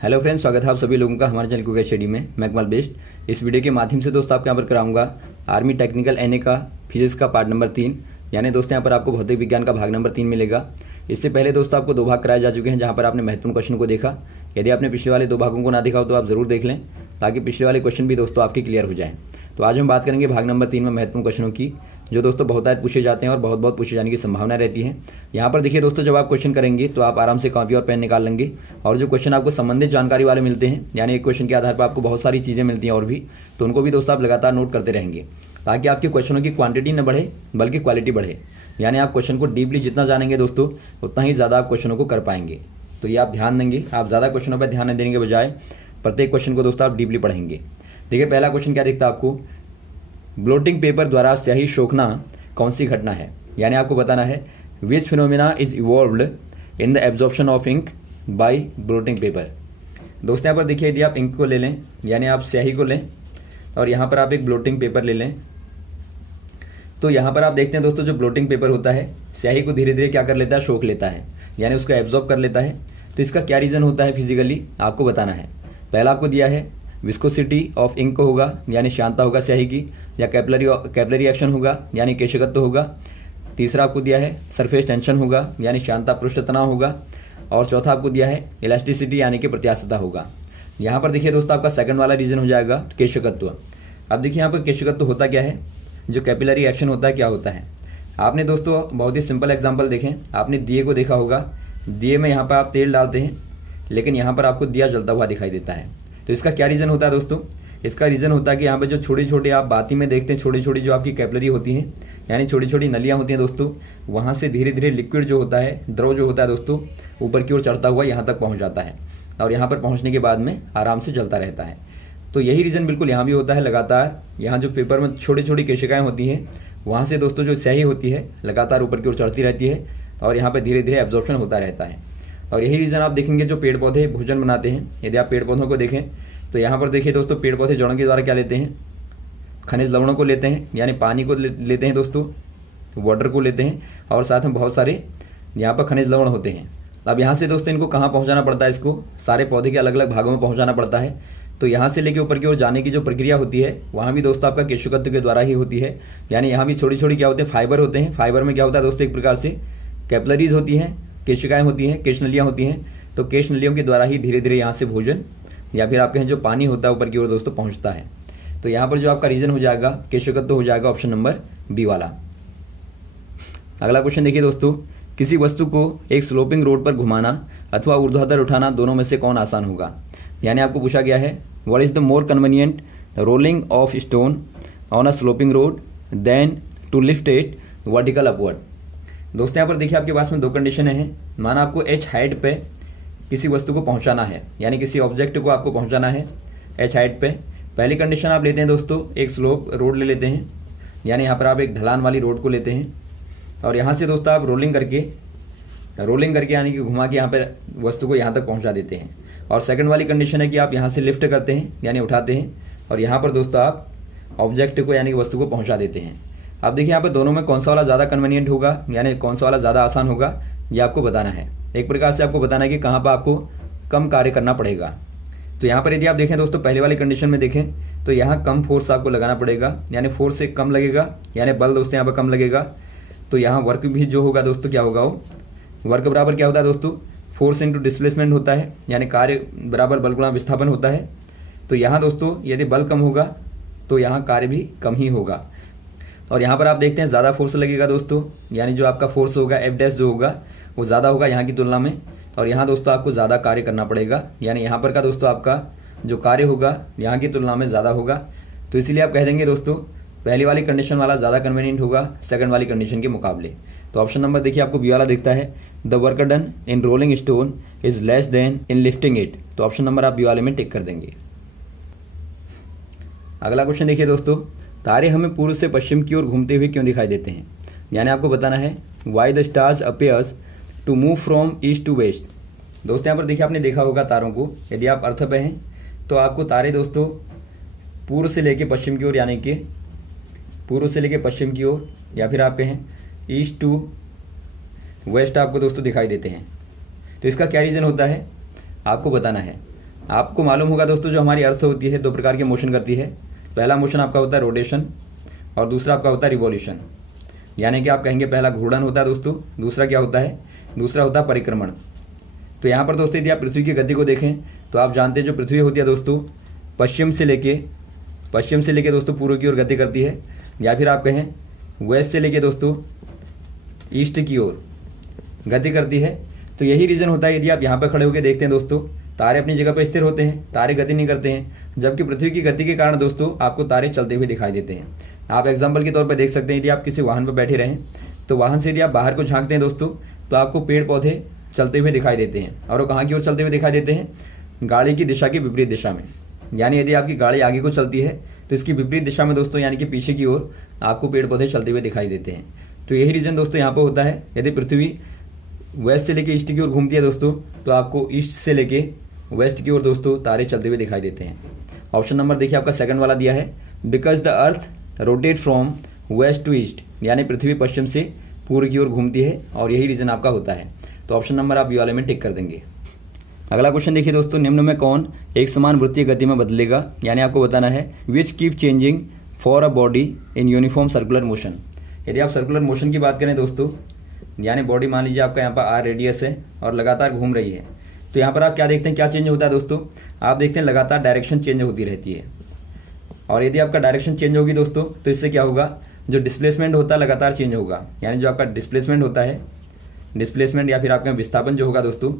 Hello friends, स्वागत है आप सभी लोगों का हमारे चैनल क्विक स्टडी में। मैं कमल बेस्ट। इस वीडियो के माध्यम से दोस्तों आपके यहाँ पर कराऊंगा आर्मी टेक्निकल एनए का फिजिक्स का पार्ट नंबर 3, यानी दोस्तों यहाँ पर आपको भौतिक विज्ञान का भाग नंबर 3 मिलेगा। इससे पहले दोस्तों आपको 2 भाग कराए जा चुके हैं, जहाँ पर आपने महत्वपूर्ण क्वेश्चन को देखा। यदि आपने पिछले वाले 2 भागों को ना देखा हो तो आप जरूर देख लें, ताकि पिछले वाले क्वेश्चन भी दोस्तों आपके क्लियर हो जाएं। तो आज हम बात करेंगे भाग नंबर 3 में महत्वपूर्ण क्वेश्चनों की, जो दोस्तों बहुतायत पूछे जाते हैं और बहुत पूछे जाने की संभावना रहती है। यहाँ पर देखिए दोस्तों, जब आप क्वेश्चन करेंगे तो आप आराम से कॉपी और पेन निकाल लेंगे, और जो क्वेश्चन आपको संबंधित जानकारी वाले मिलते हैं, यानी एक क्वेश्चन के आधार पर आपको बहुत सारी चीज़ें मिलती हैं और भी, तो उनको भी दोस्तों आप लगातार नोट करते रहेंगे, ताकि आपके क्वेश्चनों की क्वांटिटी न बढ़े बल्कि क्वालिटी बढ़े। यानी आप क्वेश्चन को डीपली जितना जानेंगे दोस्तों, उतना ही ज़्यादा आप क्वेश्चनों को कर पाएंगे। तो ये आप ध्यान देंगे, आप ज़्यादा क्वेश्चनों पर ध्यान देने के बजाय प्रत्येक क्वेश्चन को दोस्तों आप डीपली पढ़ेंगे। देखिए पहला क्वेश्चन क्या दिखता है आपको, ब्लोटिंग पेपर द्वारा स्याही सोखना कौन सी घटना है। यानी आपको बताना है which phenomena is involved in the absorption of ink by blotting paper. दोस्तों यहाँ पर देखिए, यदि आप इंक को ले लें, यानी आप स्याही को लें, और यहाँ पर आप एक ब्लोटिंग पेपर ले लें, तो यहाँ पर आप देखते हैं दोस्तों, जो ब्लोटिंग पेपर होता है स्याही को धीरे धीरे क्या कर लेता है, सोख लेता है, यानी उसको एब्जॉर्ब कर लेता है। तो इसका क्या रीज़न होता है फिजिकली, आपको बताना है। पहला आपको दिया है विस्कोसिटी ऑफ इंक होगा, यानी श्यानता होगा स्याही की, या कैपिलरी एक्शन होगा, यानी केशिकत्व होगा। तीसरा आपको दिया है सरफेस टेंशन होगा, यानी श्यानता पृष्ठ तनाव होगा। और चौथा आपको दिया है इलास्टिसिटी, यानी कि प्रत्यास्थता होगा। यहाँ पर देखिए दोस्तों, आपका सेकंड वाला रीजन हो जाएगा केशिकत्व। अब देखिए यहाँ पर केशिकत्व होता क्या है, जो कैपिलरी एक्शन होता है क्या होता है। आपने दोस्तों बहुत ही सिंपल एग्जाम्पल देखें, आपने दिए को देखा होगा, दिए में यहाँ पर आप तेल डालते हैं, लेकिन यहाँ पर आपको दिया जलता हुआ दिखाई देता है। तो इसका क्या रीज़न होता है दोस्तों, इसका रीज़न होता है कि यहाँ पे जो छोटी छोटी आप बाती में देखते हैं, छोटी छोटी जो आपकी कैपिलरी होती हैं, यानी छोटी छोटी नलियाँ होती हैं दोस्तों, वहाँ से धीरे धीरे लिक्विड जो होता है, द्रव जो होता है दोस्तों, ऊपर की ओर चढ़ता हुआ यहाँ तक पहुँच जाता है, और यहाँ पर पहुँचने के बाद में आराम से जलता रहता है। तो यही रीज़न बिल्कुल यहाँ भी होता है। लगातार यहाँ जो पेपर में छोटी छोटी केशिकाएँ होती हैं, वहाँ से दोस्तों जो स्याही होती है लगातार ऊपर की ओर चढ़ती रहती है, और यहाँ पर धीरे धीरे एब्जॉर्प्शन होता रहता है। और यही रीज़न आप देखेंगे, जो पेड़ पौधे भोजन बनाते हैं, यदि आप पेड़ पौधों को देखें तो यहाँ पर देखिए दोस्तों, पेड़ पौधे जड़ों के द्वारा क्या लेते हैं, खनिज लवणों को लेते हैं, यानी पानी को लेते हैं दोस्तों, वाटर को लेते हैं, और साथ में बहुत सारे यहाँ पर खनिज लवण होते हैं। अब यहाँ से दोस्तों इनको कहाँ पहुँचाना पड़ता है, इसको सारे पौधे के अलग अलग भागों में पहुँचाना पड़ता है। तो यहाँ से लेके ऊपर की ओर जाने की जो प्रक्रिया होती है, वहाँ भी दोस्तों आपका केशिकत्व के द्वारा ही होती है। यानी यहाँ भी छोटी छोटी क्या होते हैं, फाइबर होते हैं। फाइबर में क्या होता है दोस्तों, एक प्रकार से कैपिलरीज होती हैं, केशिकाएँ होती हैं, केशनलियाँ होती हैं। तो केशनलियों के द्वारा ही धीरे धीरे यहाँ से भोजन या फिर आपके जो पानी होता है ऊपर की ओर दोस्तों पहुँचता है। तो यहाँ पर जो आपका रीजन हो जाएगा केशिकत्व हो जाएगा ऑप्शन नंबर बी वाला। अगला क्वेश्चन देखिए दोस्तों, किसी वस्तु को एक स्लोपिंग रोड पर घुमाना अथवा ऊर्ध्वाधर उठाना, दोनों में से कौन आसान होगा। यानी आपको पूछा गया है what is the more convenient rolling of stone on a sloping road than to lift it vertical upward. दोस्तों यहाँ पर देखिए, आपके पास में 2 कंडीशन है। माना आपको h हाइट पे किसी वस्तु को पहुंचाना है, यानी किसी ऑब्जेक्ट को आपको पहुंचाना है h हाइट पे। पहली कंडीशन आप लेते हैं दोस्तों, एक स्लोप रोड ले लेते हैं, यानी यहाँ पर आप एक ढलान वाली रोड को लेते हैं, और यहाँ से दोस्तों आप रोलिंग करके यानी कि घुमा के यहाँ पर वस्तु को यहाँ तक पहुँचा देते हैं। और सेकंड वाली कंडीशन है कि आप यहाँ से लिफ्ट करते हैं, यानी उठाते हैं, और यहाँ पर दोस्तों आप ऑब्जेक्ट को यानी कि वस्तु को पहुँचा देते हैं। अब देखिए यहाँ पर दोनों में कौन सा वाला ज़्यादा कन्वीनियंट होगा, यानी कौन सा वाला ज़्यादा आसान होगा, ये आपको बताना है। एक प्रकार से आपको बताना है कि कहाँ पर आपको कम कार्य करना पड़ेगा। तो यहाँ पर यदि आप देखें दोस्तों, पहले वाली कंडीशन में देखें तो यहाँ कम फोर्स आपको लगाना पड़ेगा, यानी फोर्स से कम लगेगा, यानी बल दोस्तों यहाँ पर कम लगेगा। तो यहाँ वर्क भी जो होगा दोस्तों क्या होगा, वो वर्क बराबर क्या होता है दोस्तों, फोर्स इंटू डिस्प्लेसमेंट होता है, यानी कार्य बराबर बल गुणा विस्थापन होता है। तो यहाँ दोस्तों यदि बल कम होगा तो यहाँ कार्य भी कम ही होगा। और यहाँ पर आप देखते हैं ज़्यादा फोर्स लगेगा दोस्तों, यानी जो आपका फोर्स होगा एफ डैश जो होगा वो ज़्यादा होगा यहाँ की तुलना में, और यहाँ दोस्तों आपको ज़्यादा कार्य करना पड़ेगा, यानी यहाँ पर का दोस्तों आपका जो कार्य होगा यहाँ की तुलना में ज़्यादा होगा। तो इसीलिए आप कह देंगे दोस्तों, पहली वाली कंडीशन वाला ज़्यादा कन्वीनियंट होगा सेकंड वाली कंडीशन के मुकाबले। तो ऑप्शन नंबर देखिए आपको बी वाला दिखता है, the work done in rolling stone is less then in lifting it. तो ऑप्शन नंबर आप बी वाले में टिक कर देंगे। अगला क्वेश्चन देखिए दोस्तों, तारे हमें पूर्व से पश्चिम की ओर घूमते हुए क्यों दिखाई देते हैं। यानी आपको बताना है why the stars appears to move from east to west. दोस्तों यहाँ पर देखिए, आपने देखा होगा तारों को, यदि आप अर्थ पे हैं तो आपको तारे दोस्तों पूर्व से लेके पश्चिम की ओर, यानी कि पूर्व से लेके पश्चिम की ओर, या फिर आप कहें ईस्ट टू वेस्ट आपको दोस्तों दिखाई देते हैं। तो इसका क्या रीज़न होता है आपको बताना है। आपको मालूम होगा दोस्तों, जो हमारी अर्थ होती है 2 प्रकार के मोशन करती है। पहला मोशन आपका होता है रोटेशन और दूसरा आपका होता है रिवॉल्यूशन। यानी कि आप कहेंगे पहला घूर्णन होता है दोस्तों, दूसरा क्या होता है, दूसरा होता है परिक्रमण। तो यहाँ पर दोस्तों यदि आप पृथ्वी की गति को देखें तो आप जानते हैं जो पृथ्वी होती है दोस्तों पश्चिम से लेके दोस्तों पूर्व की ओर गति करती है, या फिर आप कहें वेस्ट से लेके दोस्तों ईस्ट की ओर गति करती है। तो यही रीज़न होता है, यदि आप यहाँ पर खड़े होकर देखते हैं दोस्तों, तारे अपनी जगह पर स्थिर होते हैं, तारे गति नहीं करते हैं, जबकि पृथ्वी की गति के कारण दोस्तों आपको तारे चलते हुए दिखाई देते हैं। आप एग्जाम्पल के तौर पर देख सकते हैं, यदि आप किसी वाहन पर बैठे रहें तो वाहन से यदि आप बाहर को झांकते हैं दोस्तों तो आपको पेड़ पौधे चलते हुए दिखाई देते हैं, और वो कहाँ की ओर चलते हुए दिखाई देते हैं, गाड़ी की दिशा के विपरीत दिशा में। यानी यदि आपकी गाड़ी आगे को चलती है तो इसकी विपरीत दिशा में दोस्तों, यानी कि पीछे की ओर आपको पेड़ पौधे चलते हुए दिखाई देते हैं। तो यही रीज़न दोस्तों यहाँ पर होता है, यदि पृथ्वी वेस्ट से लेके ईस्ट की ओर घूमती है दोस्तों तो आपको ईस्ट से लेके वेस्ट की ओर दोस्तों तारे चलते हुए दिखाई देते हैं। ऑप्शन नंबर देखिए आपका सेकंड वाला दिया है, because the earth rotate from west to east, यानी पृथ्वी पश्चिम से पूर्व की ओर घूमती है, और यही रीज़न आपका होता है। तो ऑप्शन नंबर आप ये वाले में टिक कर देंगे। अगला क्वेश्चन देखिए दोस्तों, निम्न में कौन एक समान वृत्तीय गति में बदलेगा, यानी आपको बताना है which keep changing for a body in uniform circular motion. यदि आप सर्कुलर मोशन की बात करें दोस्तों, यानी बॉडी मान लीजिए आपका यहाँ पर आर रेडियस है और लगातार घूम रही है, तो यहाँ पर आप क्या देखते हैं, क्या चेंज होता है दोस्तों, आप देखते हैं लगातार डायरेक्शन चेंज होती रहती है। और यदि आपका डायरेक्शन चेंज होगी दोस्तों तो इससे क्या होगा, जो डिस्प्लेसमेंट होता है लगातार चेंज होगा। यानी जो आपका डिस्प्लेसमेंट होता है, डिस्प्लेसमेंट या फिर आपका विस्थापन जो होगा दोस्तों,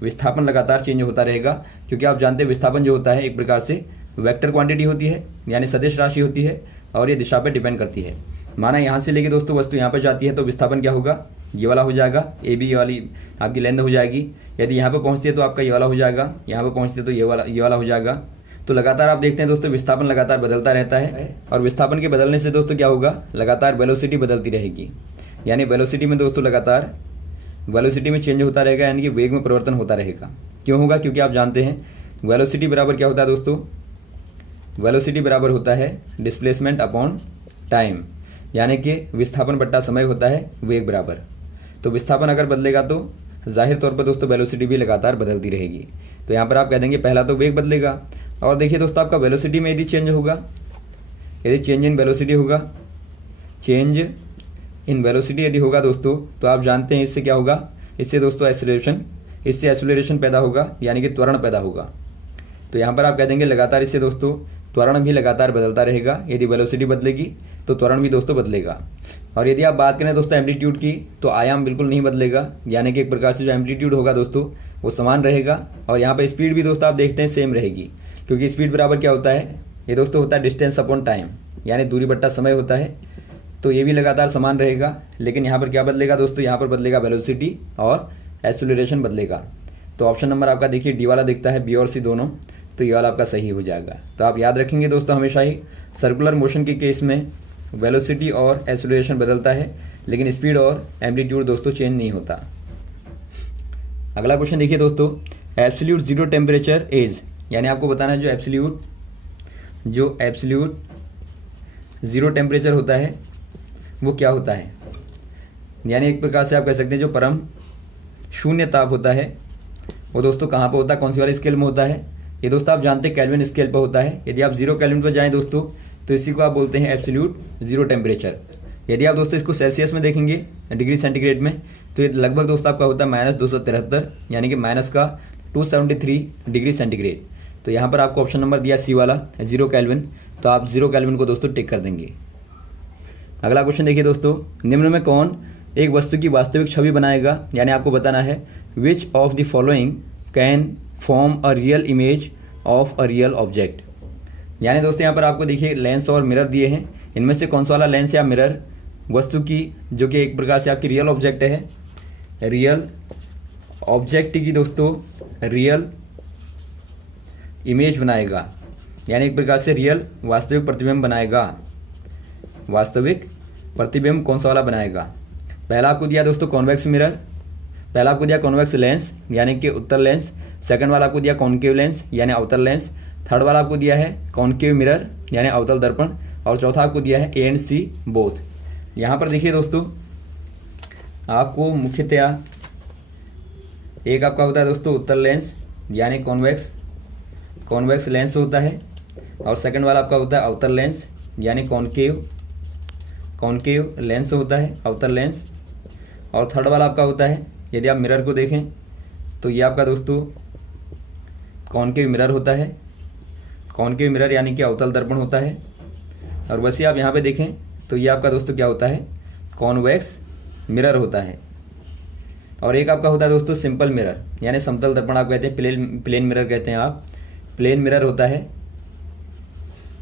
विस्थापन लगातार चेंज होता रहेगा, क्योंकि आप जानते हैं विस्थापन जो होता है एक प्रकार से वेक्टर क्वांटिटी होती है, यानी सदिश राशि होती है, और ये दिशा पर डिपेंड करती है। माना यहाँ से लेके दोस्तों वस्तु यहाँ पर जाती है तो विस्थापन क्या होगा, ये वाला हो जाएगा, ए बी वाली आपकी लेंथ हो जाएगी। यदि यहाँ पर पहुँचती है तो आपका ये वाला हो जाएगा, यहाँ पर पहुँचती है तो ये वाला हो जाएगा। तो लगातार आप देखते हैं दोस्तों विस्थापन लगातार बदलता रहता है, और विस्थापन के बदलने से दोस्तों क्या होगा, लगातार वेलोसिटी बदलती रहेगी। यानी वेलोसिटी में दोस्तों लगातार वेलोसिटी में चेंज होता रहेगा, यानी कि वेग में परिवर्तन होता रहेगा। क्यों होगा, क्योंकि आप जानते हैं वेलोसिटी बराबर क्या होता है दोस्तों, वेलोसिटी बराबर होता है डिस्प्लेसमेंट अपॉन टाइम, यानी कि विस्थापन बट्टा समय होता है वेग बराबर। तो विस्थापन अगर बदलेगा तो जाहिर तौर पर दोस्तों वेलोसिटी भी लगातार बदलती रहेगी। तो यहाँ पर आप कह देंगे पहला तो वेग बदलेगा, और देखिए दोस्तों आपका वेलोसिटी में यदि चेंज होगा, यदि चेंज इन वेलोसिटी होगा, चेंज इन वेलोसिटी यदि होगा दोस्तों, तो आप जानते हैं इससे क्या होगा, इससे दोस्तों एक्सेलरेशन पैदा होगा, यानी कि त्वरण पैदा होगा। तो यहाँ पर आप कह देंगे लगातार इससे दोस्तों त्वरण भी लगातार बदलता रहेगा। यदि वेलोसिटी बदलेगी तो त्वरण भी दोस्तों बदलेगा। और यदि आप बात करें दोस्तों एम्पलीट्यूड की, तो आयाम बिल्कुल नहीं बदलेगा, यानी कि एक प्रकार से जो एम्पलीट्यूड होगा दोस्तों वो समान रहेगा। और यहाँ पर स्पीड भी दोस्तों आप देखते हैं सेम रहेगी, क्योंकि स्पीड बराबर क्या होता है, ये दोस्तों होता है डिस्टेंस अपॉन टाइम, यानी दूरी बट्टा समय होता है। तो ये भी लगातार समान रहेगा, लेकिन यहाँ पर क्या बदलेगा दोस्तों, यहाँ पर बदलेगा वेलोसिटी और एक्सेलरेशन बदलेगा। तो ऑप्शन नंबर आपका देखिए डी वाला दिखता है, बी और सी दोनों, तो ये वाला आपका सही हो जाएगा। तो आप याद रखेंगे दोस्तों हमेशा ही सर्कुलर मोशन के केस में वेलोसिटी और एक्सेलरेशन बदलता है, लेकिन स्पीड और एम्पलीट्यूड दोस्तों चेंज नहीं होता। अगला क्वेश्चन देखिए दोस्तों, एब्सोल्यूट जीरो टेम्परेचर इज, यानी आपको बताना है जो एब्सोल्यूट जीरो टेम्परेचर होता है वो क्या होता है। यानी एक प्रकार से आप कह सकते हैं जो परम शून्य ताप होता है वो दोस्तों कहाँ पर होता है, कौन सी वाली स्केल में होता है। ये दोस्तों आप जानते हैं केल्विन स्केल पर होता है। यदि आप 0 केल्विन पर जाएं दोस्तों तो इसी को आप बोलते हैं एब्सोल्यूट जीरो टेम्परेचर। यदि आप दोस्तों इसको सेल्सियस में देखेंगे डिग्री सेंटीग्रेड में, तो ये लगभग दोस्तों आपका होता है -273, यानी कि माइनस का 273 डिग्री सेंटीग्रेड। तो यहाँ पर आपको ऑप्शन नंबर दिया सी वाला 0 केल्विन, तो आप 0 केल्विन को दोस्तों टिक कर देंगे। अगला क्वेश्चन देखिए दोस्तों, निम्न में कौन एक वस्तु की वास्तविक छवि बनाएगा, यानी आपको बताना है which of the following can form a real image of a real object. यानी दोस्तों यहाँ पर आपको देखिए लेंस और मिरर दिए हैं, इनमें से कौन सा वाला लेंस या मिरर वस्तु की जो कि एक प्रकार से आपकी रियल ऑब्जेक्ट है, रियल ऑब्जेक्ट की दोस्तों रियल इमेज बनाएगा, यानी एक प्रकार से रियल वास्तविक प्रतिबिंब बनाएगा। वास्तविक प्रतिबिंब कौन सा वाला बनाएगा। पहला आपको दिया दोस्तों कॉन्वेक्स मिरर, पहला आपको दिया कॉन्वेक्स लेंस यानी कि उत्तल लेंस, सेकंड वाला आपको दिया कॉन्केव लेंस यानी अवतल लेंस, थर्ड वाला आपको दिया है कॉन्केव मिरर यानी अवतल दर्पण, और चौथा आपको दिया है ए एंड सी बोथ। यहाँ पर देखिए दोस्तों आपको मुख्यतया एक आपका होता है दोस्तों उत्तल लेंस यानी कॉन्वेक्स कॉन्वेक्स लेंस होता है, और सेकंड वाला आपका होता है आउटर लेंस यानी कॉनकेव लेंस होता है, आउटर लेंस। और थर्ड वाला आपका होता है, यदि आप मिरर को देखें तो ये आपका दोस्तों कॉनकेव मिरर होता है, कॉनकेव मिरर यानी कि अवतल दर्पण होता है। और वैसे आप यहाँ पे देखें तो ये आपका दोस्तों क्या होता है, कॉन्वेक्स मिरर होता है। और एक आपका होता है दोस्तों सिंपल मिरर यानी समतल दर्पण आप कहते हैं, प्लेन मिरर कहते हैं आप, प्लेन मिरर होता है।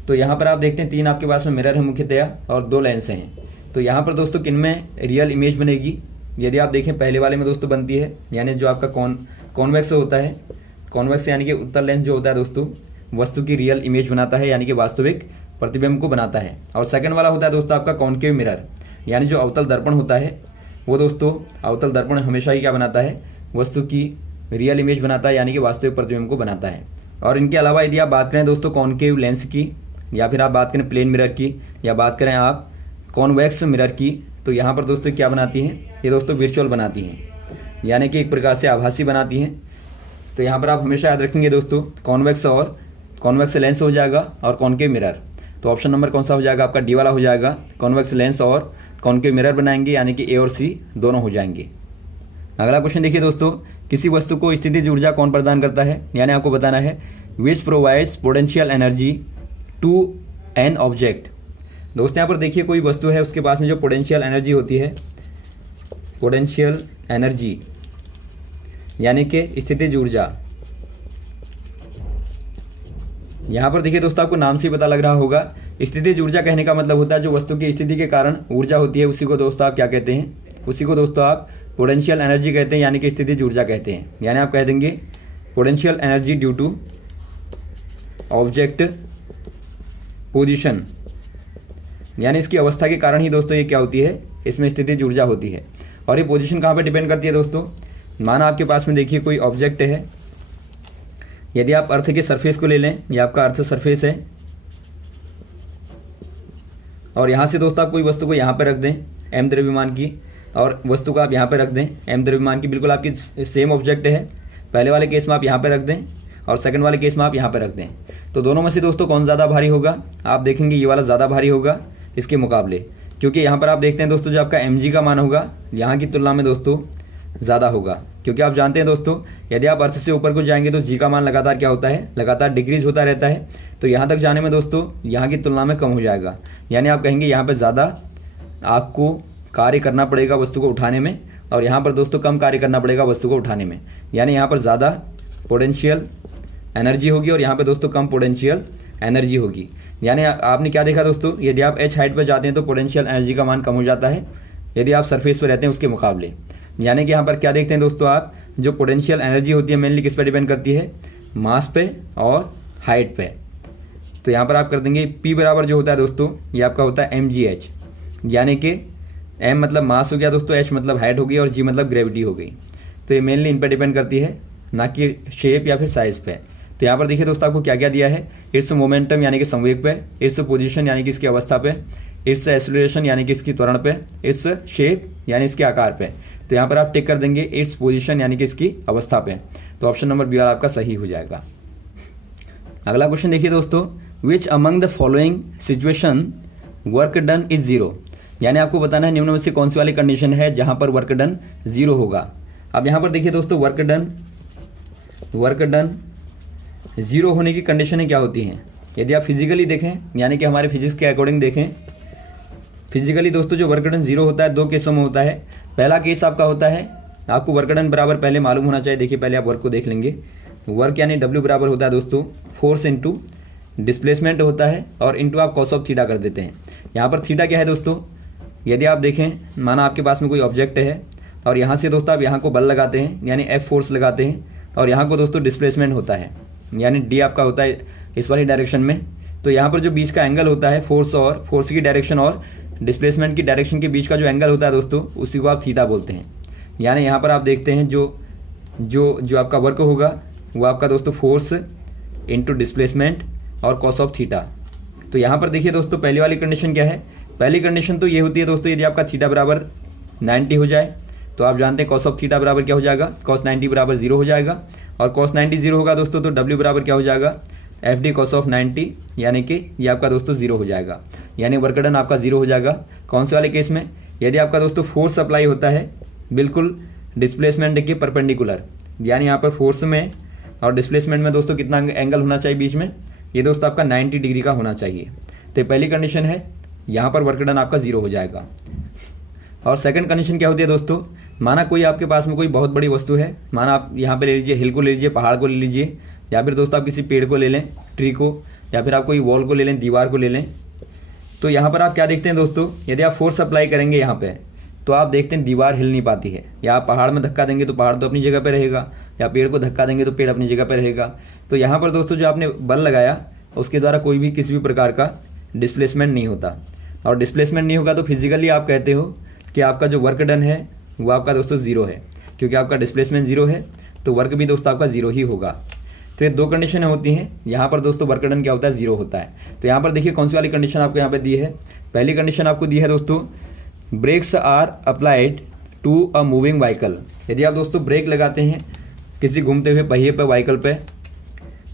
तो यहाँ पर आप देखते हैं 3 आपके पास में मिरर है मुख्यतया और 2 लेंस हैं। तो यहाँ पर दोस्तों किन में रियल इमेज बनेगी, यदि आप देखें पहले वाले में दोस्तों बनती है, यानी जो आपका कॉन्वेक्स होता है, कॉन्वेक्स यानी कि उत्तल लेंस जो होता है दोस्तों वस्तु की रियल इमेज बनाता है यानी कि वास्तविक प्रतिबिंब को बनाता है। और सेकंड वाला होता है दोस्तों आपका कॉनकेव मिरर यानी जो अवतल दर्पण होता है, वो दोस्तों अवतल दर्पण हमेशा ही क्या बनाता है, वस्तु की रियल इमेज बनाता है यानी कि वास्तविक प्रतिबिंब को बनाता है। और इनके अलावा यदि आप बात करें दोस्तों कॉनकेव लेंस की, या फिर आप बात करें प्लेन मिरर की, या बात करें आप कॉन्वेक्स मिरर की, तो यहाँ पर दोस्तों क्या बनाती हैं, ये दोस्तों वर्चुअल बनाती हैं यानी कि एक प्रकार से आभासी बनाती हैं। तो यहाँ पर आप हमेशा याद रखेंगे दोस्तों कॉन्वेक्स लेंस हो जाएगा और कॉनकेव मिरर। तो ऑप्शन नंबर कौन सा हो जाएगा आपका, डी वाला हो जाएगा, कॉन्वेक्स लेंस और कॉनकेव मिरर बनाएंगे यानी कि ए और सी दोनों हो जाएंगे। अगला क्वेश्चन देखिए दोस्तों, किसी वस्तु को स्थितिज ऊर्जा कौन प्रदान करता है, यानी आपको बताना है which provides potential energy to an object. दोस्तों यहाँ पर देखिए कोई वस्तु है, उसके पास में जो पोटेंशियल एनर्जी होती है, पोटेंशियल एनर्जी यानी कि स्थितिज ऊर्जा। यहाँ पर देखिए दोस्तों आपको नाम से ही पता लग रहा होगा, स्थितिज ऊर्जा कहने का मतलब होता है जो वस्तु की स्थिति के कारण ऊर्जा होती है, उसी को दोस्तों आप क्या कहते हैं, उसी को दोस्तों आप पोटेंशियल एनर्जी कहते हैं यानी कि स्थितिज ऊर्जा कहते हैं। यानी आप कह देंगे potential energy due to object position, यानी इसकी अवस्था के कारण ही दोस्तों ये क्या होती है, इसमें स्थितिज ऊर्जा होती है। और ये पोजीशन कहाँ पे डिपेंड करती है दोस्तों, माना आपके पास में देखिए कोई ऑब्जेक्ट है, यदि आप अर्थ के सरफेस को ले लें, ये आपका अर्थ सरफेस है, और यहाँ से दोस्तों आप कोई वस्तु को यहाँ पर रख दें m द्रव्यमान की, और वस्तु को आप यहाँ पर रख दें m द्रव्यमान की, बिल्कुल आपकी सेम ऑब्जेक्ट है, पहले वाले केस में आप यहाँ पर रख दें और सेकंड वाले केस में आप यहाँ पर रख दें, तो दोनों में से दोस्तों कौन ज़्यादा भारी होगा, आप देखेंगे ये वाला ज़्यादा भारी होगा इसके मुकाबले, क्योंकि यहाँ पर आप देखते हैं दोस्तों जो आपका mg का मान होगा यहाँ की तुलना में दोस्तों ज़्यादा होगा, क्योंकि आप जानते हैं दोस्तों यदि आप अर्थ से ऊपर को जाएंगे तो जी का मान लगातार क्या होता है, लगातार डिक्रीज होता रहता है। तो यहाँ तक जाने में दोस्तों यहाँ की तुलना में कम हो जाएगा, यानी आप कहेंगे यहाँ पर ज़्यादा आपको कार्य करना पड़ेगा वस्तु को उठाने में, और यहाँ पर दोस्तों कम कार्य करना पड़ेगा वस्तु को उठाने में, यानी यहाँ पर ज़्यादा पोटेंशियल एनर्जी होगी और यहाँ पर दोस्तों कम पोटेंशियल एनर्जी होगी। यानी आपने क्या देखा दोस्तों, यदि आप h हाइट पर जाते हैं तो पोटेंशियल एनर्जी का मान कम हो जाता है यदि आप सरफेस पर रहते हैं उसके मुकाबले। यानी कि यहाँ पर क्या देखते हैं दोस्तों आप, जो पोटेंशियल एनर्जी होती है मेनली किस पर डिपेंड करती है, मास पे और हाइट पे। तो यहाँ पर आप कर देंगे P बराबर जो होता है दोस्तों ये आपका होता है mgh, यानी कि m मतलब मास हो गया दोस्तों, h मतलब हाइट हो गई और g मतलब ग्रेविटी हो गई। तो ये मेनली इन पर डिपेंड करती है, ना कि शेप या फिर साइज पे। तो यहाँ पर देखिए दोस्तों आपको क्या क्या दिया है, इट्स मोमेंटम यानी कि संवेग पे, इट्स पोजीशन यानी कि इसकी अवस्था पे, इट्स एक्सेलरेशन यानी कि इसकी त्वरण पे, इट्स शेप यानी इसके आकार पे। तो यहाँ पर आप टिक कर देंगे इट्स पोजीशन यानी कि इसकी अवस्था पे। तो ऑप्शन नंबर बी आपका सही हो जाएगा। अगला क्वेश्चन देखिए दोस्तों, which among the following situation work done is zero, यानी आपको बताना है निम्न में से कौन सी वाली कंडीशन है जहां पर वर्क डन जीरो होगा। अब यहाँ पर देखिए दोस्तों वर्क डन जीरो होने की कंडीशनें क्या होती हैं, यदि आप फिजिकली देखें यानी कि हमारे फिजिक्स के अकॉर्डिंग देखें, फिजिकली दोस्तों जो वर्क डन जीरो होता है 2 केसों में होता है। पहला केस आपका होता है, आपको वर्क डन बराबर पहले मालूम होना चाहिए, देखिए पहले आप वर्क को देख लेंगे, वर्क यानी W बराबर होता है दोस्तों फोर्स इंटू डिस्प्लेसमेंट होता है, और इंटू आप कॉस ऑफ थीटा कर देते हैं। यहाँ पर थीटा क्या है दोस्तों, यदि आप देखें माना आपके पास में कोई ऑब्जेक्ट है और यहाँ से दोस्तों आप यहाँ को बल लगाते हैं यानी F फोर्स लगाते हैं, और यहाँ को दोस्तों डिस्प्लेसमेंट होता है यानी D आपका होता है इस वाली डायरेक्शन में। तो यहाँ पर जो बीच का एंगल होता है फोर्स की डायरेक्शन और डिस्प्लेसमेंट की डायरेक्शन के बीच का जो एंगल होता है दोस्तों उसी को आप थीटा बोलते हैं। यानी यहाँ पर आप देखते हैं जो आपका वर्क होगा वो आपका दोस्तों फोर्स इंटू डिस्प्लेसमेंट और कॉस ऑफ थीटा। तो यहाँ पर देखिए दोस्तों पहली वाली कंडीशन क्या है, पहली कंडीशन तो ये होती है दोस्तों यदि आपका थीटा बराबर 90 हो जाए, तो आप जानते हैं कॉस ऑफ थीटा बराबर क्या हो जाएगा, cos 90 बराबर 0 हो जाएगा, और cos 90 0 होगा दोस्तों तो W बराबर क्या हो जाएगा, एफ डी कॉस ऑफ 90, यानी कि ये आपका दोस्तों जीरो हो जाएगा, यानी वर्क डन आपका जीरो हो जाएगा। कौन से वाले केस में? यदि आपका दोस्तों फोर्स अप्लाई होता है बिल्कुल डिस्प्लेसमेंट के परपेंडिकुलर, यानी यहाँ पर फोर्स में और डिस्प्लेसमेंट में दोस्तों कितना एंगल होना चाहिए बीच में? ये दोस्तों आपका 90 डिग्री का होना चाहिए। तो पहली कंडीशन है, यहाँ पर वर्क डन आपका जीरो हो जाएगा। और सेकंड कंडीशन क्या होती है दोस्तों? माना कोई आपके पास में कोई बहुत बड़ी वस्तु है, माना आप यहाँ पे ले लीजिए, हिल को ले लीजिए, पहाड़ को ले लीजिए, या फिर दोस्तों आप किसी पेड़ को ले लें, ट्री को, या फिर आप कोई वॉल को ले लें, दीवार को ले लें। तो यहाँ पर आप क्या देखते हैं दोस्तों? यदि आप फोर्स अप्लाई करेंगे यहाँ पे, तो आप देखते हैं दीवार हिल नहीं पाती है। या आप पहाड़ में धक्का देंगे तो पहाड़ तो अपनी जगह पे रहेगा, या पेड़ को धक्का देंगे तो पेड़ अपनी जगह पे रहेगा। तो यहाँ पर दोस्तों जो आपने बल लगाया उसके द्वारा कोई भी किसी भी प्रकार का डिस्प्लेसमेंट नहीं होता, और डिस्प्लेसमेंट नहीं होगा तो फिजिकली आप कहते हो कि आपका जो वर्क डन है वो आपका दोस्तों जीरो है, क्योंकि आपका डिस्प्लेसमेंट जीरो है तो वर्क भी दोस्तों आपका जीरो ही होगा। तो ये दो कंडीशन होती हैं। यहाँ पर दोस्तों वर्क डन क्या होता है? जीरो होता है। तो यहाँ पर देखिए कौन सी वाली कंडीशन आपको यहाँ पे दी है। पहली कंडीशन आपको दी है दोस्तों, brakes are applied to a moving vehicle. यदि आप दोस्तों ब्रेक लगाते हैं किसी घूमते हुए पहिए पर, व्हीकल पे,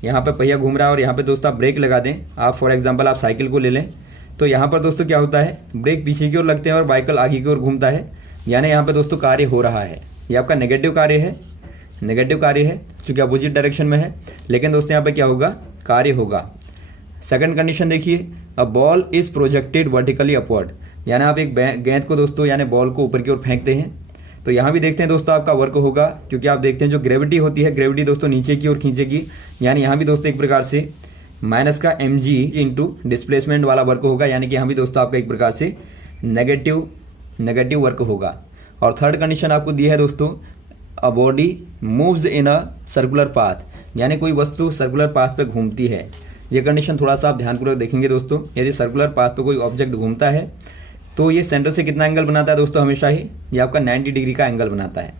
यहाँ पे पहिया घूम रहा है और यहाँ पे दोस्तों आप ब्रेक लगा दें, आप फॉर एग्जांपल आप साइकिल को ले लें, तो यहाँ पर दोस्तों क्या होता है? ब्रेक पीछे की ओर लगते हैं और व्हीकल आगे की ओर घूमता है, यानी यहाँ पे दोस्तों कार्य हो रहा है। ये आपका नेगेटिव कार्य है, नेगेटिव कार्य है चूँकि अपोजिट डायरेक्शन में है, लेकिन दोस्तों यहाँ पे क्या होगा? कार्य होगा। सेकंड कंडीशन देखिए, a ball is projected vertically upward, यानी आप एक गेंद को दोस्तों यानी बॉल को ऊपर की ओर फेंकते हैं, तो यहाँ भी देखते हैं दोस्तों आपका वर्क होगा, क्योंकि आप देखते हैं जो ग्रेविटी होती है, ग्रेविटी दोस्तों नीचे की ओर खींचेगी, यानी यहाँ भी दोस्तों एक प्रकार से माइनस का mg इंटू डिस्प्लेसमेंट वाला वर्क होगा, यानी कि यहाँ भी दोस्तों आपका एक प्रकार से नेगेटिव वर्क होगा। और थर्ड कंडीशन आपको दी है दोस्तों, a body moves in a circular path, यानी कोई वस्तु सर्कुलर पाथ पे घूमती है। ये कंडीशन थोड़ा सा आप ध्यानपूर्वक देखेंगे दोस्तों। यदि सर्कुलर पाथ पे कोई ऑब्जेक्ट घूमता है तो ये सेंटर से कितना एंगल बनाता है दोस्तों? हमेशा ही ये आपका 90 डिग्री का एंगल बनाता है।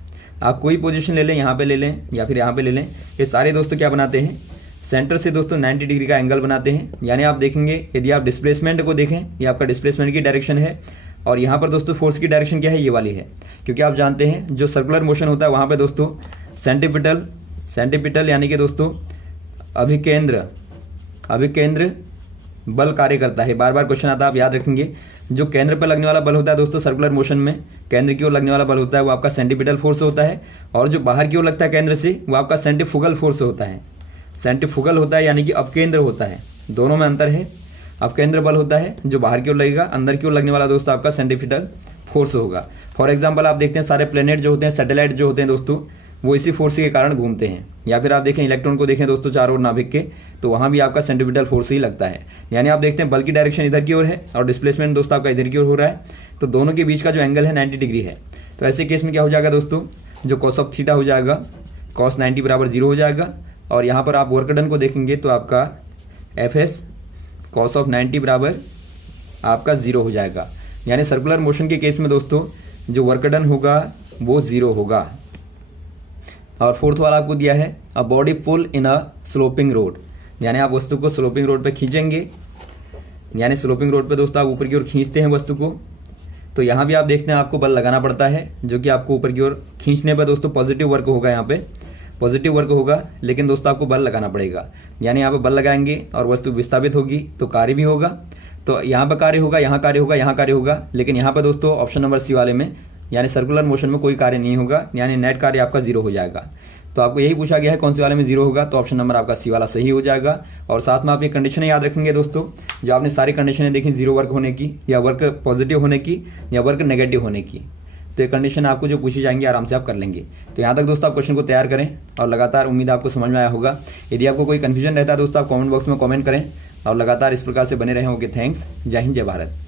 आप कोई पोजीशन ले लें, यहाँ पे ले लें या फिर यहाँ पे ले लें, ये सारे दोस्तों क्या बनाते हैं? सेंटर से दोस्तों 90 डिग्री का एंगल बनाते हैं। यानी आप देखेंगे, यदि आप डिस्प्लेसमेंट को देखें, ये आपका डिस्प्लेसमेंट की डायरेक्शन है, और यहाँ पर दोस्तों फोर्स की डायरेक्शन क्या है? ये वाली है, क्योंकि आप जानते हैं जो सर्कुलर मोशन होता है वहाँ पे दोस्तों सेंटीपिटल यानी कि दोस्तों अभिकेंद्र बल कार्य करता है। बार बार क्वेश्चन आता है, आप याद रखेंगे। जो केंद्र पर लगने वाला बल होता है दोस्तों सर्कुलर मोशन में, केंद्र की ओर लगने वाला बल होता है वो आपका सेंटीपिटल फोर्स होता है, और जो बाहर की ओर लगता है केंद्र से वो आपका सेंट्रीफ्यूगल फोर्स होता है। सेंट्रीफ्यूगल होता है यानी कि अपकेंद्र होता है, दोनों में अंतर है। अपकेंद्र बल होता है जो बाहर की ओर लगेगा, अंदर की ओर लगने वाला दोस्तों आपका सेंट्रीपिटल फोर्स होगा। फॉर एग्जाम्पल आप देखते हैं सारे प्लेनेट जो होते हैं, सैटेलाइट जो होते हैं दोस्तों, वो इसी फोर्स के कारण घूमते हैं। या फिर आप देखें इलेक्ट्रॉन को देखें दोस्तों चारों ओर नाभिक के, तो वहाँ भी आपका सेंट्रीपिटल फोर्स ही लगता है। यानी आप देखते हैं बल की डायरेक्शन इधर की ओर है और डिस्प्लेसमेंट दोस्तों आपका इधर की ओर हो रहा है, तो दोनों के बीच का जो एंगल है 90 डिग्री है। तो ऐसे केस में क्या हो जाएगा दोस्तों? जो कॉस ऑफ थीटा हो जाएगा, कॉस 90 बराबर 0 हो जाएगा। और यहाँ पर आप वर्क डन को देखेंगे तो आपका एफ एस कॉस ऑफ 90 बराबर आपका 0 हो जाएगा। यानी सर्कुलर मोशन के केस में दोस्तों जो वर्क डन होगा वो 0 होगा। और फोर्थ वाला आपको दिया है, a body pull in a sloping road, यानी आप वस्तु को स्लोपिंग रोड पे खींचेंगे, यानी स्लोपिंग रोड पे दोस्तों आप ऊपर की ओर खींचते हैं वस्तु को, तो यहाँ भी आप देखते हैं आपको बल लगाना पड़ता है, जो कि आपको ऊपर की ओर खींचने पर दोस्तों पॉजिटिव वर्क होगा, यहाँ पे पॉजिटिव वर्क होगा, लेकिन दोस्तों आपको बल लगाना पड़ेगा। यानी यहाँ पे बल लगाएंगे और वस्तु विस्थापित होगी तो कार्य भी होगा। तो यहाँ पर कार्य होगा, यहाँ कार्य होगा, यहाँ कार्य होगा, लेकिन यहाँ पर दोस्तों ऑप्शन नंबर सी वाले में यानी सर्कुलर मोशन में कोई कार्य नहीं होगा, यानी नेट कार्य आपका 0 हो जाएगा। तो आपको यही पूछा गया है कौन से वाले में 0 होगा, तो ऑप्शन नंबर आपका सी वाला सही हो जाएगा। और साथ में आप ये कंडीशनें याद रखेंगे दोस्तों, जो आपने सारी कंडीशनें देखी 0 वर्क होने की, या वर्क पॉजिटिव होने की, या वर्क नेगेटिव होने की, तो ये कंडीशन आपको जो पूछी जाएंगी आराम से आप कर लेंगे। तो यहाँ तक दोस्तों आप क्वेश्चन को तैयार करें और लगातार, उम्मीद आपको समझ में आया होगा। यदि आपको कोई कन्फ्यूजन रहता है दोस्तों आप कमेंट बॉक्स में कमेंट करें और लगातार इस प्रकार से बने रहे। ओके, थैंक्स, जय हिंद, जय भारत।